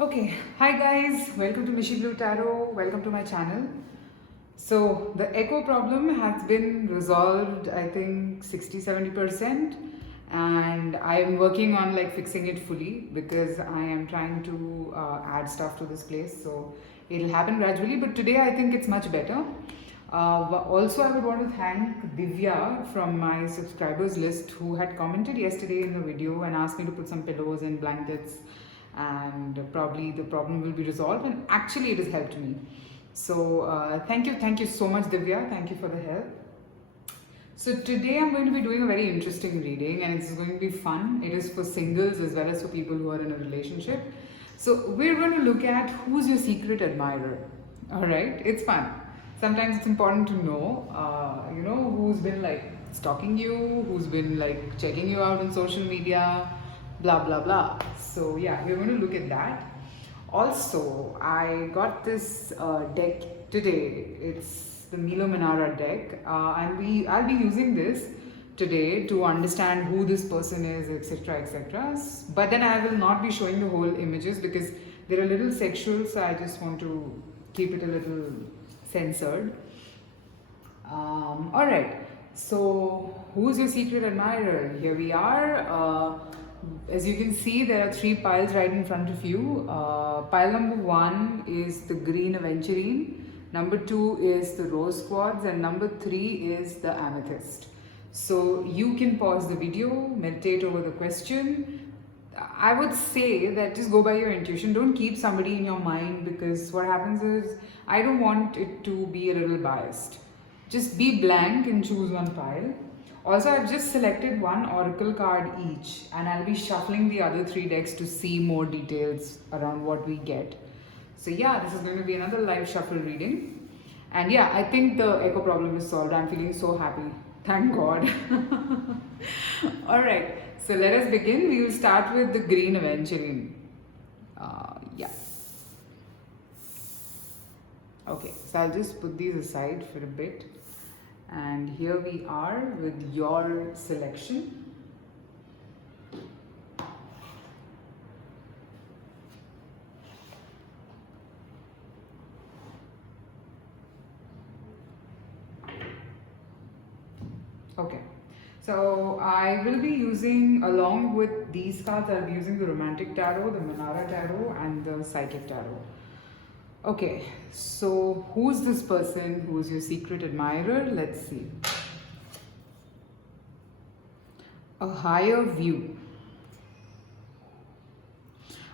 Okay, hi guys, welcome to Mishi Blue Tarot, welcome to my channel. So, the echo problem has been resolved, I think 60-70%, and I am working on like fixing it fully because I am trying to add stuff to this place. So, it'll happen gradually, but today I think it's much better. Also, I would want to thank Divya from my subscribers list who had commented yesterday in the video and asked me to put some pillows and blankets, and probably the problem will be resolved, and actually it has helped me. So thank you so much, Divya. Thank you for the help. So today I'm going to be doing a very interesting reading, and it's going to be fun. It is for singles as well as for people who are in a relationship. So we're going to look at who's your secret admirer. All right, it's fun. Sometimes it's important to know, who's been like stalking you, who's been like checking you out on social media, blah blah blah. So yeah, we're going to look at that. Also, I got this deck today. It's the Milo Manara deck, and I'll be using this today to understand who this person is, etc., etc. But then I will not be showing the whole images because they're a little sexual, so I just want to keep it a little censored. All right. So, who's your secret admirer? Here we are. As you can see, there are three piles right in front of you. Pile number one is the green aventurine, number two is the rose quartz, and number three is the amethyst. So you can pause the video, meditate over the question. I would say that just go by your intuition. Don't keep somebody in your mind, because what happens is I don't want it to be a little biased. Just be blank and choose one pile. Also, I've just selected one oracle card each, and I'll be shuffling the other three decks to see more details around what we get. So yeah, this is going to be another live shuffle reading. And yeah, I think the echo problem is solved. I'm feeling so happy. Thank God. Alright, so let us begin. We will start with the green aventurine. Yeah. Okay, so I'll just put these aside for a bit. And here we are with your selection. Okay, so I will be using, along with these cards, I'll be using the Romantic Tarot, the Manara Tarot, and the Psychic Tarot. Okay, so who's this person? Who's your secret admirer? Let's see. A higher view.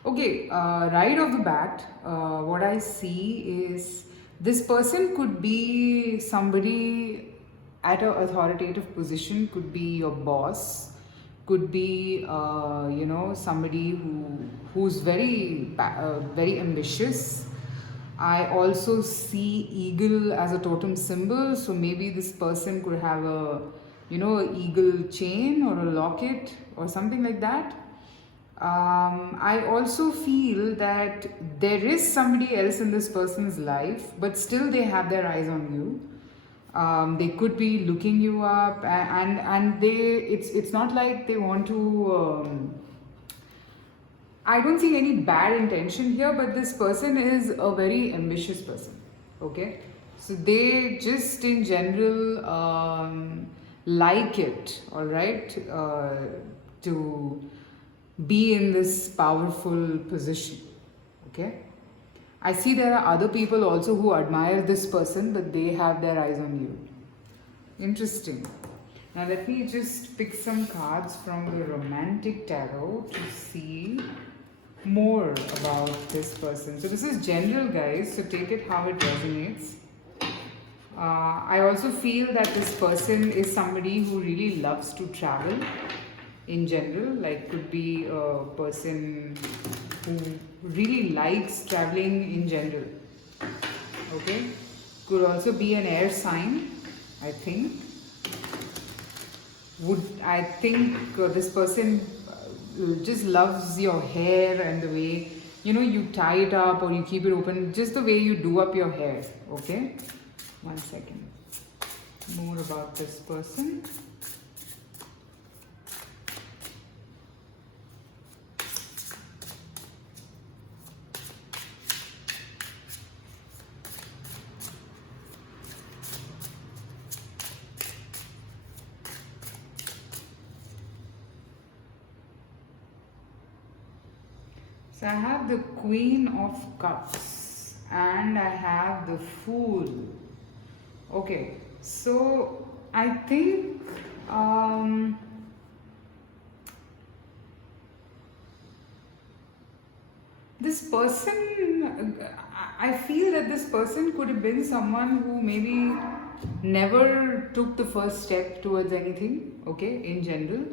Okay, right off the bat, what I see is this person could be somebody at an authoritative position, could be your boss, could be somebody who's very ambitious. I also see eagle as a totem symbol, so maybe this person could have a eagle chain or a locket or something like that. I also feel that there is somebody else in this person's life, but still they have their eyes on you. They could be looking you up, and it's not like they want to. I don't see any bad intention here, but this person is a very ambitious person. Okay, so they just in general like it. All right, to be in this powerful position. Okay, I see there are other people also who admire this person, but they have their eyes on you. Interesting. Now let me just pick some cards from the Romantic Tarot to see more about this person. So this is general, guys, so take it how it resonates. I also feel that this person is somebody who really loves to travel in general, like could be a person who really likes traveling in general. Okay, could also be an air sign, I think. This person just loves your hair and the way you tie it up or you keep it open, just the way you do up your hair. Okay, one second. More about this person. So I have the Queen of Cups and I have the Fool. Okay, so I think this person, I feel that this person could have been someone who maybe never took the first step towards anything, okay, in general.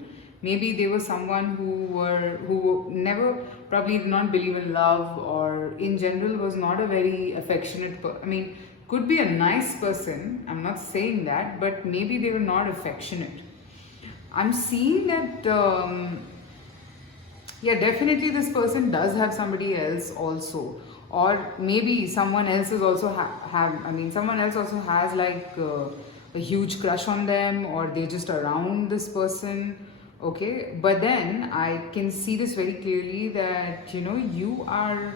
Maybe they were someone who never, probably did not believe in love, or in general was not a very affectionate I mean, could be a nice person, I'm not saying that, but maybe they were not affectionate. I'm seeing that yeah, definitely this person does have somebody else also, or maybe someone else is also have. I mean, someone else also has like a huge crush on them, or they just around this person. Okay, but then I can see this very clearly that you are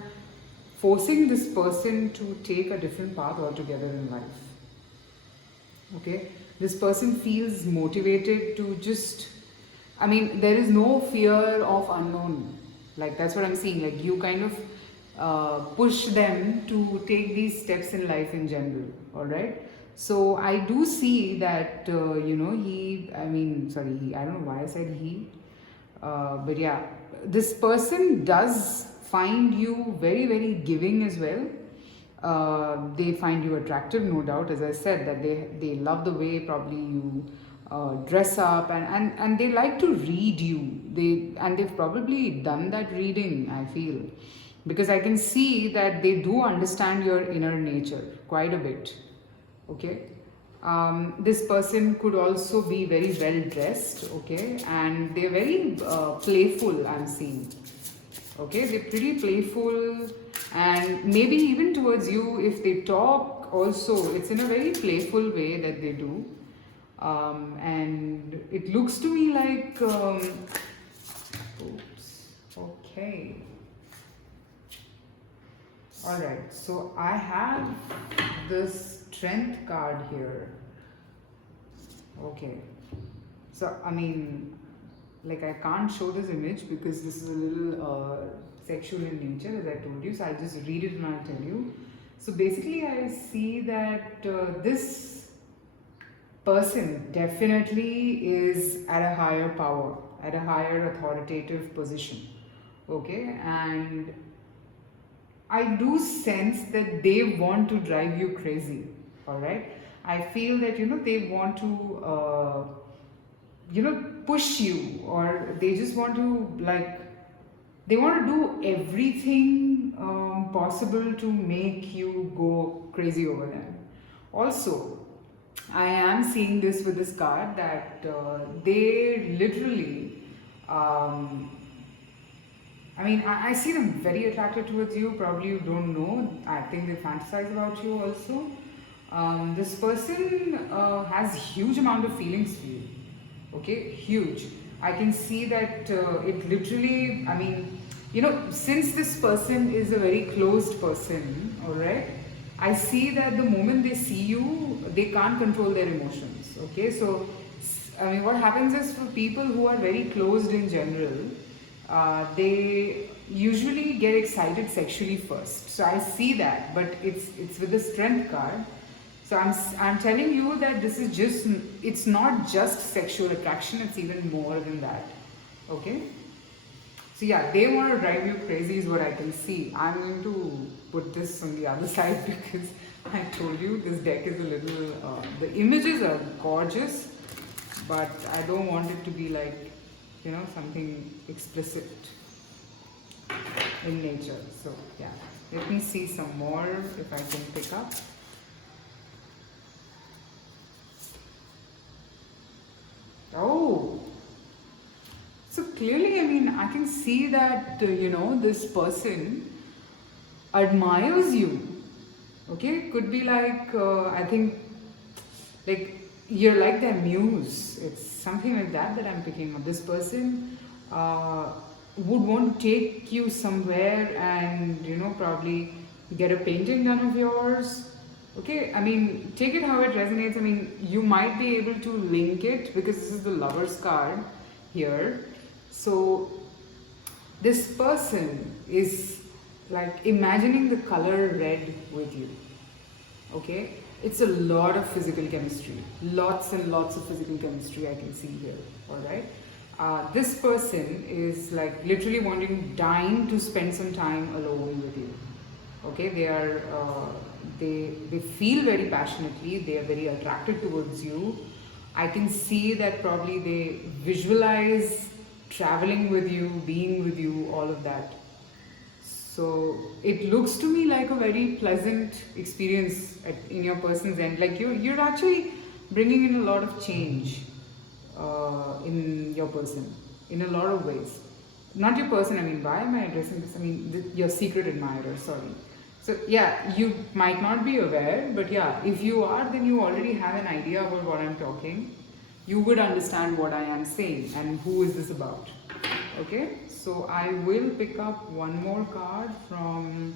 forcing this person to take a different path altogether in life. Okay, this person feels motivated to just, I mean, there is no fear of unknown, like that's what I'm seeing, like you kind of push them to take these steps in life in general. All right, so I do see that he, I mean, sorry, he, I don't know why I said he, but yeah, this person does find you very, very giving as well. They find you attractive, no doubt, as I said, that they love the way probably you dress up, and they like to read you. They've probably done that reading, I feel, because I can see that they do understand your inner nature quite a bit. Okay, this person could also be very well dressed, okay, and they're very playful, I'm seeing. Okay, they're pretty playful, and maybe even towards you, if they talk also, it's in a very playful way that they do. And it looks to me like oops, okay, all right, so I have this strength card here. Okay, so I mean, like, I can't show this image because this is a little sexual in nature, as I told you, so I'll just read it and I'll tell you. So basically I see that this person definitely is at a higher power, at a higher authoritative position, okay, and I do sense that they want to drive you crazy. All right, I feel that they want to push you, or they just want to, like, they want to do everything possible to make you go crazy over them. Also, I am seeing this with this card that they literally I mean, I see them very attracted towards you. Probably you don't know. I think they fantasize about you also. This person has huge amount of feelings for you. Okay, huge. I can see that it literally, I mean, since this person is a very closed person, all right, I see that the moment they see you, they can't control their emotions. Okay, so I mean, what happens is, for people who are very closed in general, they usually get excited sexually first. So I see that, but it's with the strength card. So I'm telling you that this is just, it's not just sexual attraction, it's even more than that. Okay? So yeah, they want to drive you crazy is what I can see. I'm going to put this on the other side because I told you this deck is a little, the images are gorgeous, but I don't want it to be like, something explicit in nature. So yeah, let me see some more if I can pick up. Oh, so clearly, I mean, I can see that, this person admires you. Okay, could be like, I think, like, you're like their muse. It's something like that I'm picking up. This person would want to take you somewhere and, probably get a painting done of yours. Okay, I mean, take it how it resonates. I mean, you might be able to link it because this is the Lover's card here. So This person is like imagining the color red with you. Okay, it's a lot of physical chemistry, lots and lots of physical chemistry I can see here. All right, this person is like literally wanting, dying to spend some time alone with you. Okay, they are they feel very passionately, they are very attracted towards you. I can see that probably they visualize traveling with you, being with you, all of that. So it looks to me like a very pleasant experience in your person's end. Like you're actually bringing in a lot of change in your person in a lot of ways. Not your person. I mean, why am I addressing this? I mean, your secret admirer. Sorry. So yeah, you might not be aware, but yeah, if you are, then you already have an idea about what I'm talking. You would understand what I am saying and who is this about. Okay, so I will pick up one more card from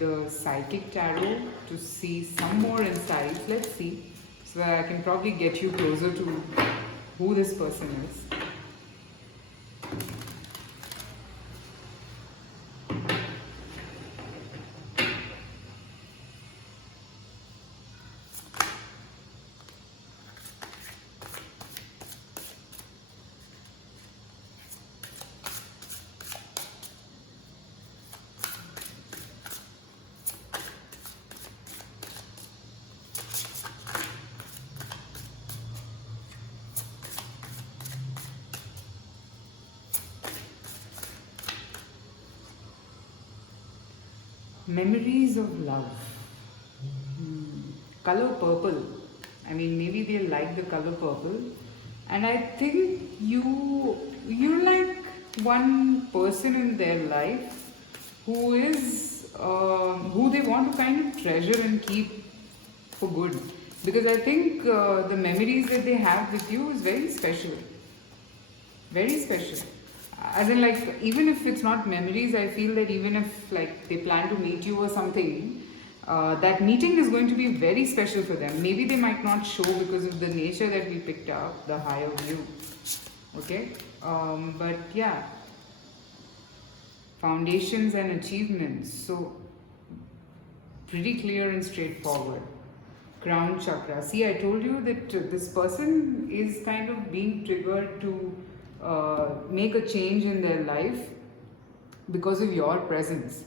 the Psychic Tarot to see some more insights. Let's see, so that I can probably get you closer to who this person is. Memories of love. Color purple. I mean, maybe they like the color purple, and I think you're like one person in their life who is who they want to kind of treasure and keep for good, because I think the memories that they have with you is very special, very special. As in, like, even if it's not memories, I feel that even if like they plan to meet you or something, that meeting is going to be very special for them. Maybe they might not show because of the nature that we picked up, the higher view. Okay, but yeah, foundations and achievements. So pretty clear and straightforward. Crown chakra. See, I told you that this person is kind of being triggered to make a change in their life because of your presence.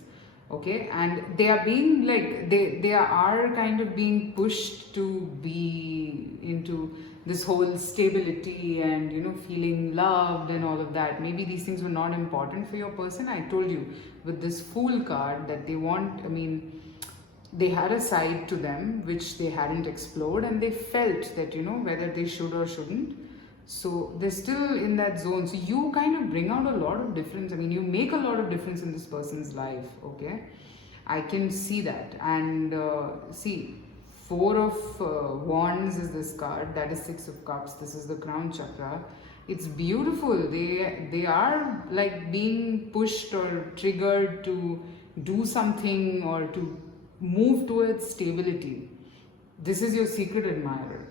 Okay, and they are being like they are kind of being pushed to be into this whole stability and feeling loved and all of that. Maybe these things were not important for your person. I told you with this Fool card that they want, I mean, they had a side to them which they hadn't explored, and they felt that whether they should or shouldn't. So they're still in that zone. So you kind of bring out a lot of difference. I mean, you make a lot of difference in this person's life. Okay, I can see that. And see, Four of Wands is this card. That is Six of Cups. This is the crown chakra. It's beautiful. They are like being pushed or triggered to do something or to move towards stability. This is your secret admirer.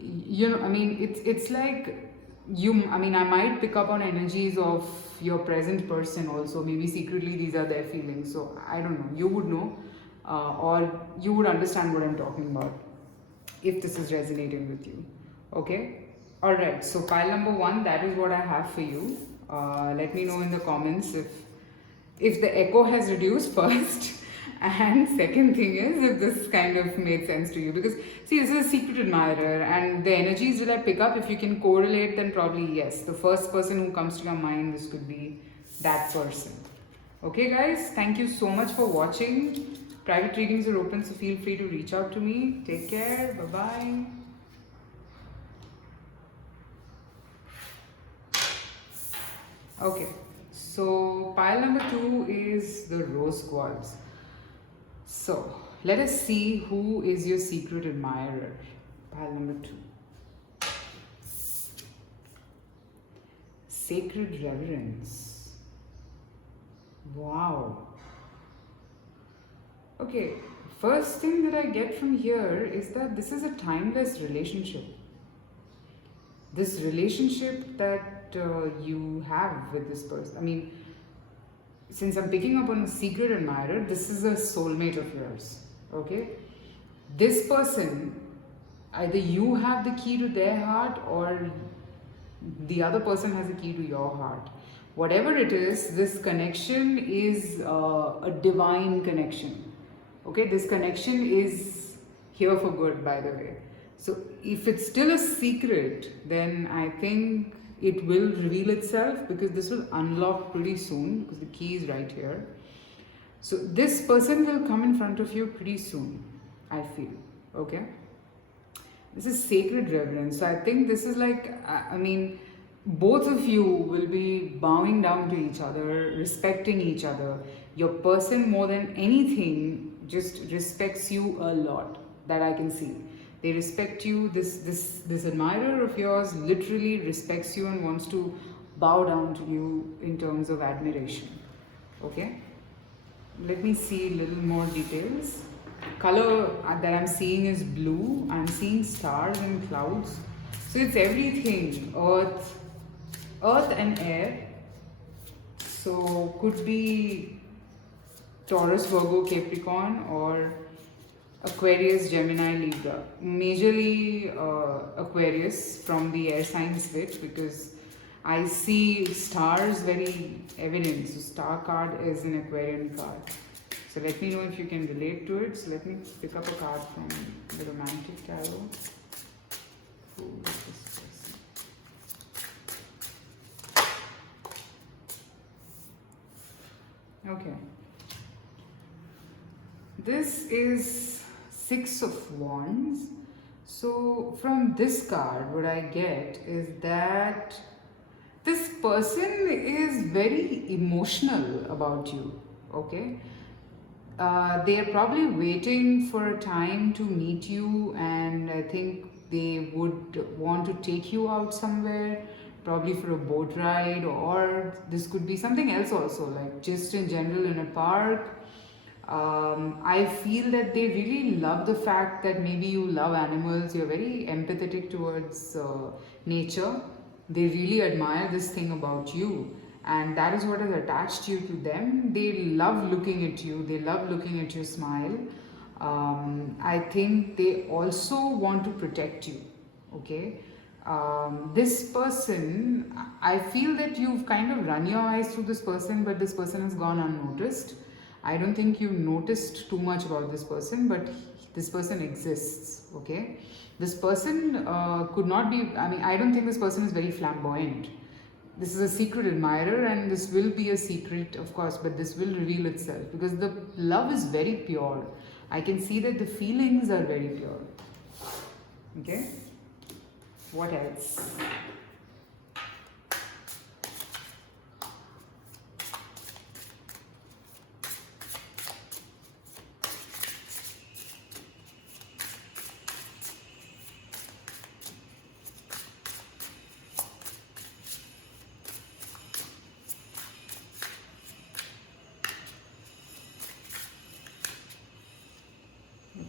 I mean, it's like I mean, I might pick up on energies of your present person also. Maybe secretly these are their feelings. So I don't know. You would know, or you would understand what I'm talking about if this is resonating with you. Okay. All right. So pile number one, that is what I have for you. Let me know in the comments if the echo has reduced first. And second thing is if this kind of made sense to you, because see, this is a secret admirer and the energies that I pick up, if you can correlate, then probably yes, the first person who comes to your mind, this could be that person. Okay guys, thank you so much for watching. Private readings are open, so feel free to reach out to me. Take care. Bye bye. Okay, so pile number two is the rose quartz. So let us see who is your secret admirer. Pile number two. Sacred reverence. Wow. Okay, first thing that I get from here is that this is a timeless relationship. This relationship that you have with this person. I mean, since I'm picking up on a secret admirer, this is a soulmate of yours. Okay? This person, either you have the key to their heart or the other person has a key to your heart. Whatever it is, this connection is a divine connection. Okay, this connection is here for good, by the way. So, if it's still a secret, then I think it will reveal itself because this will unlock pretty soon because the key is right here. So, this person will come in front of you pretty soon, I feel. Okay, this is sacred reverence. So I think this is like, I mean, both of you will be bowing down to each other, respecting each other. Your person, more than anything, just respects you a lot. That I can see. They respect you. This admirer of yours literally respects you and wants to bow down to you in terms of admiration. Okay. Let me see a little more details. Color that I'm seeing is blue. I'm seeing stars and clouds. So it's everything, earth and air. So could be Taurus, Virgo, Capricorn, or Aquarius, Gemini, Libra. Majorly Aquarius from the air signs bit, because I see stars very evident. So star card is an Aquarian card. So let me know if you can relate to it. So let me pick up a card from the Romantic Tarot. Who is this person? Okay. This is Six of Wands. So from this card, what I get is that this person is very emotional about you. Okay. They are probably waiting for a time to meet you, and I think they would want to take you out somewhere, probably for a boat ride, or this could be something else also, like just in general in a park. I feel that they really love the fact that maybe you love animals, you're very empathetic towards nature. They really admire this thing about you, and that is what has attached you to them. They love looking at you, they love looking at your smile. I think they also want to protect you. Okay. This person, I feel that you've kind of run your eyes through this person, but this person has gone unnoticed. I don't think you noticed too much about this person, but this person exists. Okay. This person could not be, I mean, I don't think this person is very flamboyant. This is a secret admirer, and this will be a secret, of course, but this will reveal itself because the love is very pure. I can see that the feelings are very pure. Okay. What else?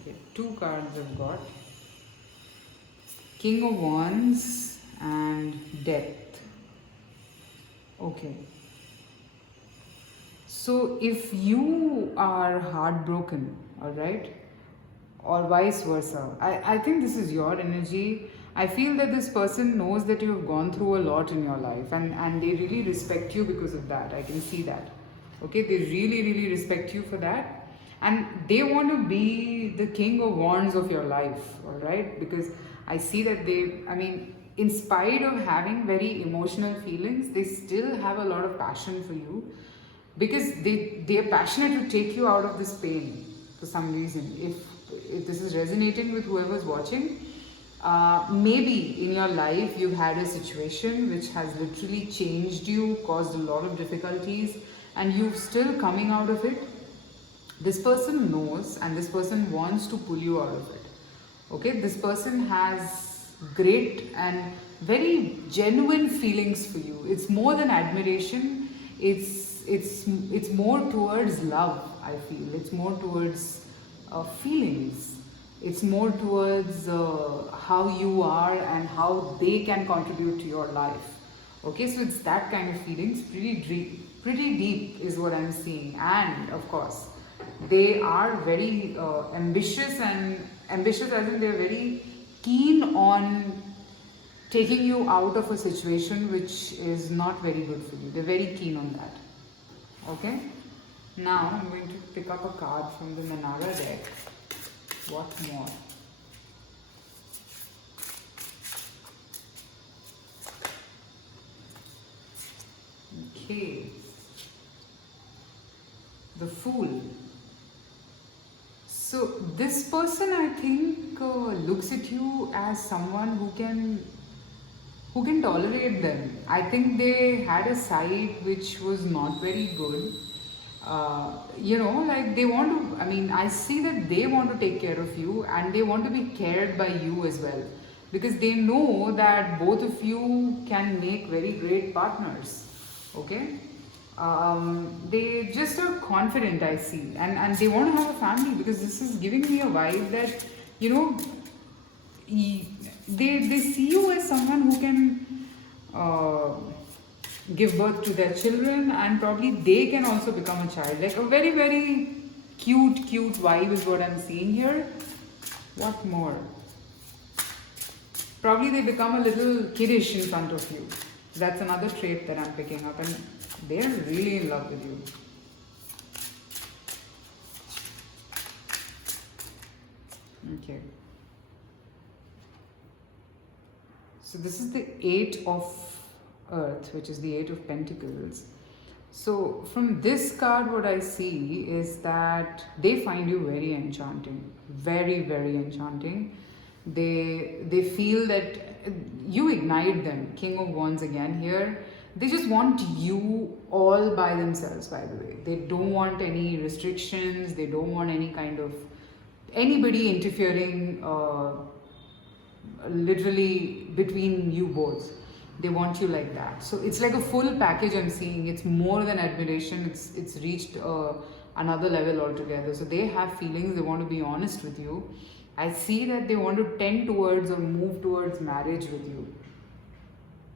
Okay, two cards I've got. King of Wands and Death. Okay. So if you are heartbroken, alright, or vice versa, I think this is your energy. I feel that this person knows that you have gone through a lot in your life, and they really respect you because of that. I can see that. Okay, they really, really respect you for that. And they want to be the king of wands of your life, alright? Because I see that they, I mean, in spite of having very emotional feelings, they still have a lot of passion for you because they are passionate to take you out of this pain for some reason. If this is resonating with whoever's watching, maybe in your life you've had a situation which has literally changed you, caused a lot of difficulties, and you're still coming out of it. This person knows and this person wants to pull you out of it. Okay, this person has great and very genuine feelings for you. It's more than admiration. It's more towards love. I feel it's more towards feelings. It's more towards how you are and how they can contribute to your life. Okay, so it's that kind of feelings. Pretty pretty deep is what I'm seeing. And of course, they are very ambitious, and ambitious as in they're very keen on taking you out of a situation which is not very good for you. They're very keen on that. Okay? Now I'm going to pick up a card from the Manara deck. What more? Okay. The Fool. So this person, I think, looks at you as someone who can tolerate them. I think they had a side which was not very good. Like they want to, I mean, I see that they want to take care of you and they want to be cared by you as well, because they know that both of you can make very great partners. Okay? They just are confident, I see, and they want to have a family, because this is giving me a vibe that, you know, they see you as someone who can give birth to their children, and probably they can also become a child. Like a very, very cute vibe is what I'm seeing here. What more? Probably they become a little kiddish in front of you. That's another trait that I'm picking up, and they're really in love with you. Okay. So this is the Eight of Earth, which is the Eight of Pentacles. So from this card, what I see is that they find you very enchanting, very, very enchanting. They feel that you ignite them. King of Wands again here. They just want you all by themselves, by the way. They don't want any restrictions. They don't want any kind of anybody interfering literally between you both. They want you like that. So it's like a full package I'm seeing. It's more than admiration. It's reached another level altogether. So they have feelings. They want to be honest with you. I see that they want to tend towards or move towards marriage with you,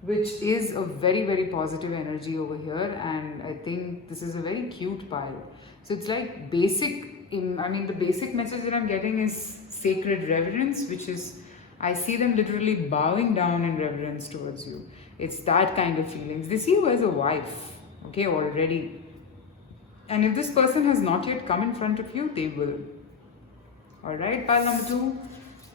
which is a very, very positive energy over here. And I think this is a very cute pile. So it's like basic, the basic message that I'm getting is sacred reverence, which is, I see them literally bowing down in reverence towards you. It's that kind of feelings. They see you as a wife, okay, already. And if this person has not yet come in front of you, they will. Alright, pile number 2.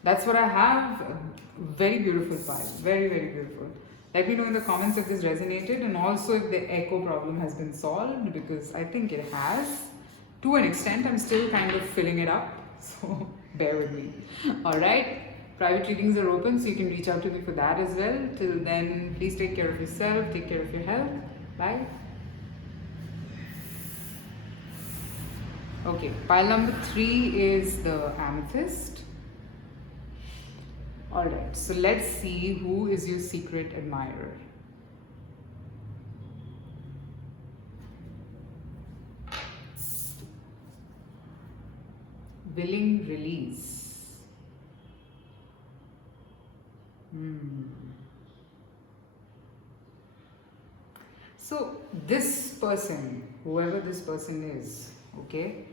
That's what I have. A very beautiful pile. Very, very beautiful. Let me know in the comments if this resonated, and also if the echo problem has been solved, because I think it has. To an extent, I'm still kind of filling it up. So bear with me. Alright. Private readings are open, so you can reach out to me for that as well. Till then, please take care of yourself, take care of your health. Bye. Okay, pile number 3 is the amethyst. Alright, so let's see who is your secret admirer. Willing release. So this person, whoever this person is, okay,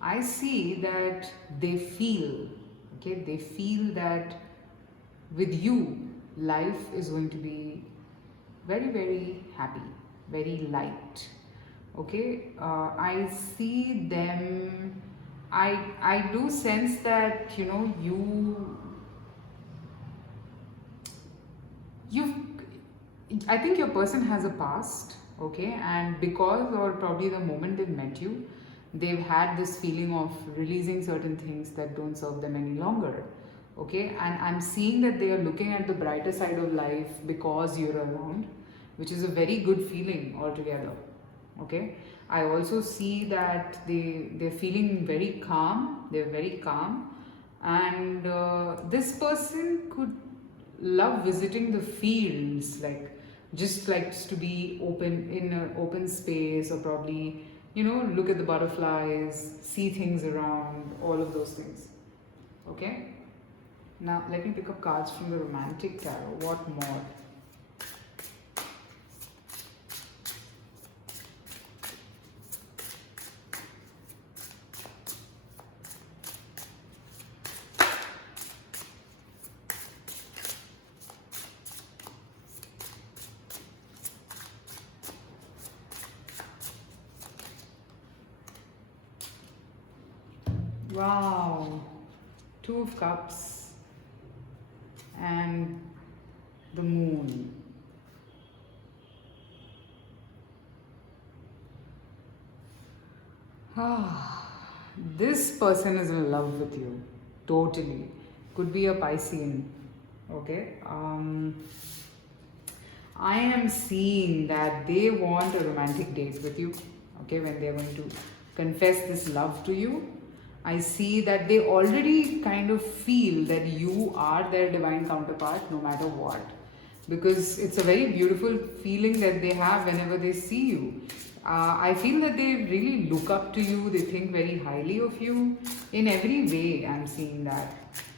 I see that they feel, okay, they feel that with you, life is going to be very, very happy, very light, okay. I see them, I do sense that, you know, I think your person has a past, okay, and because, or probably the moment they met you, they've had this feeling of releasing certain things that don't serve them any longer, okay, and I'm seeing that they are looking at the brighter side of life because you're around, which is a very good feeling altogether, okay. I also see that they're feeling very calm, they're very calm, and this person could love visiting the fields, like just likes to be open in an open space, or probably, you know, look at the butterflies, see things around, all of those things. Okay, now let me pick up cards from the romantic tarot. What more? Wow. Two of Cups and the Moon. Ah, this person is in love with you. Totally. Could be a Piscean. Okay. I am seeing that they want a romantic date with you. Okay, when they're going to confess this love to you, I see that they already kind of feel that you are their divine counterpart no matter what. Because it's a very beautiful feeling that they have whenever they see you. I feel that they really look up to you, they think very highly of you in every way. I'm seeing that.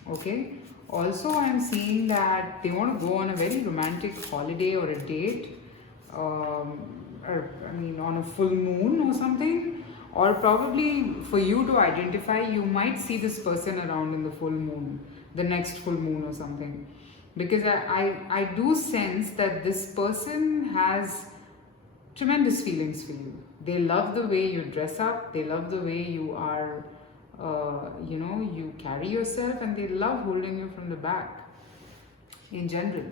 Okay. Also, I'm seeing that they want to go on a very romantic holiday or a date, or I mean, on a full moon or something. Or probably for you to identify, you might see this person around in the full moon, the next full moon or something. Because I do sense that this person has tremendous feelings for you. They love the way you dress up, they love the way you are, you carry yourself, and they love holding you from the back in general.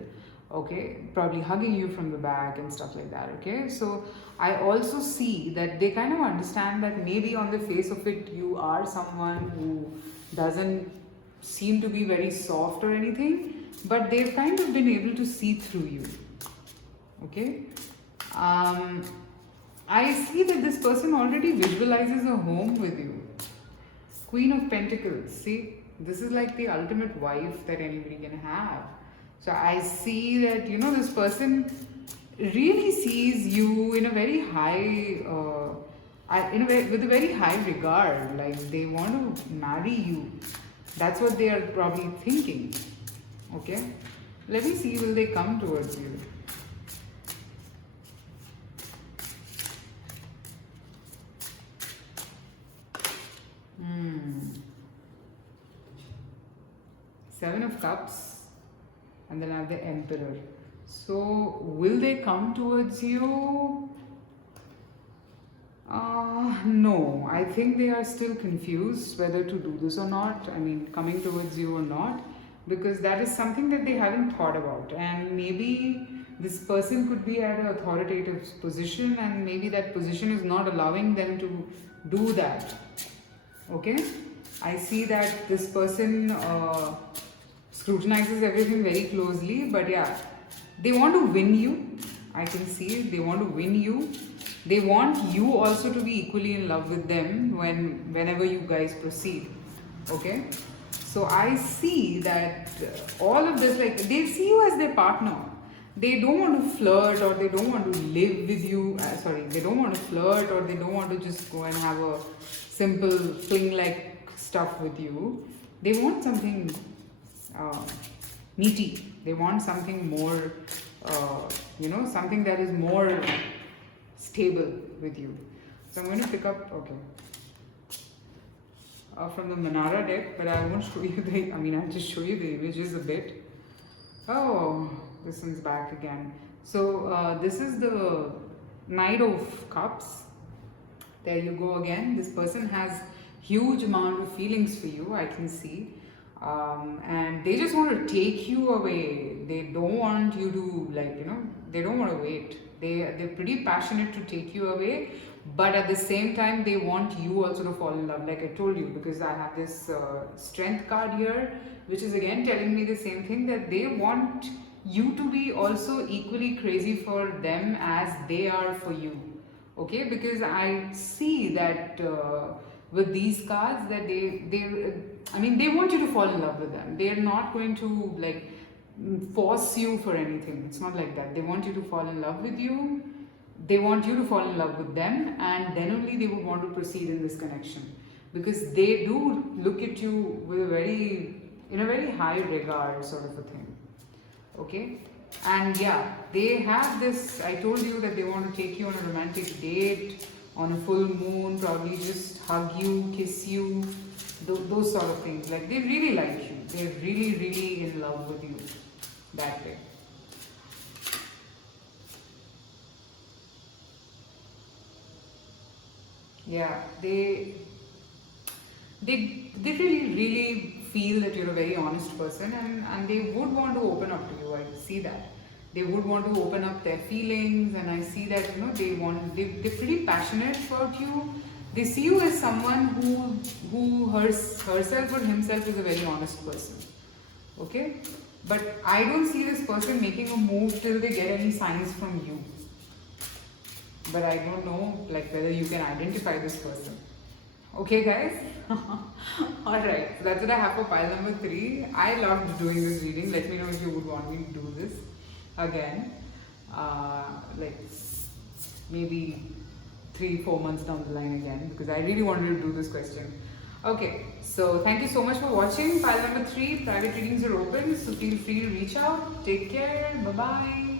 Okay, probably hugging you from the back and stuff like that. Okay, so I also see that they kind of understand that maybe on the face of it, you are someone who doesn't seem to be very soft or anything, but they've kind of been able to see through you. Okay. Um, I see that this person already visualizes a home with you. Queen of Pentacles. See, this is like the ultimate wife that anybody can have. So I see that, this person really sees you in a very high, with a very high regard. Like they want to marry you. That's what they are probably thinking. Okay. Let me see, will they come towards you? Seven of Cups, and then I have the Emperor. So, will they come towards you? No, I think they are still confused whether to do this or not. I mean, coming towards you or not, because that is something that they haven't thought about. And maybe this person could be at an authoritative position, and maybe that position is not allowing them to do that. Okay, I see that this person scrutinizes everything very closely, but yeah, they want to win you. I can see it. They want to win you. They want you also to be equally in love with them whenever you guys proceed. Okay, so I see that all of this, like they see you as their partner. They don't want to flirt, or they don't want to live with you. They don't want to flirt, or they don't want to just go and have a simple fling like stuff with you. They want something meaty. They want something more, something that is more stable with you. So I'm going to pick up, okay, from the Manara deck, but I won't show you I'll just show you the images a bit. Oh, this one's back again. So this is the Knight of Cups. There you go again. This person has huge amount of feelings for you, I can see. And they just want to take you away. They don't want you to, they don't want to wait. They're pretty passionate to take you away, but at the same time, they want you also to fall in love, like I told you, because I have this strength card here, which is again telling me the same thing, that they want you to be also equally crazy for them as they are for you. Okay, because I see that with these cards that they want you to fall in love with them. They are not going to force you for anything. It's not like that. They want you to fall in love with you. They want you to fall in love with them, and then only they would want to proceed in this connection, because they do look at you with in a very high regard sort of a thing. Okay, and yeah, they have this. I told you that they want to take you on a romantic date on a full moon, probably just hug you, kiss you, those sort of things. Like they really like you. They're really, really in love with you that way. Yeah, they really feel that you're a very honest person, and they would want to open up to you. I see that. They would want to open up their feelings, and I see that they're pretty passionate about you. They see you as someone herself or himself is a very honest person. Okay? But I don't see this person making a move till they get any signs from you. But I don't know like whether you can identify this person. Okay guys? Alright, so that's what I have for pile number 3. I loved doing this reading. Let me know if you would want me to do this again. Like maybe 3-4 months down the line again, because I really wanted to do this question. Okay, so thank you so much for watching. Pile number 3, private readings are open, so feel free to reach out. Take care. Bye-bye.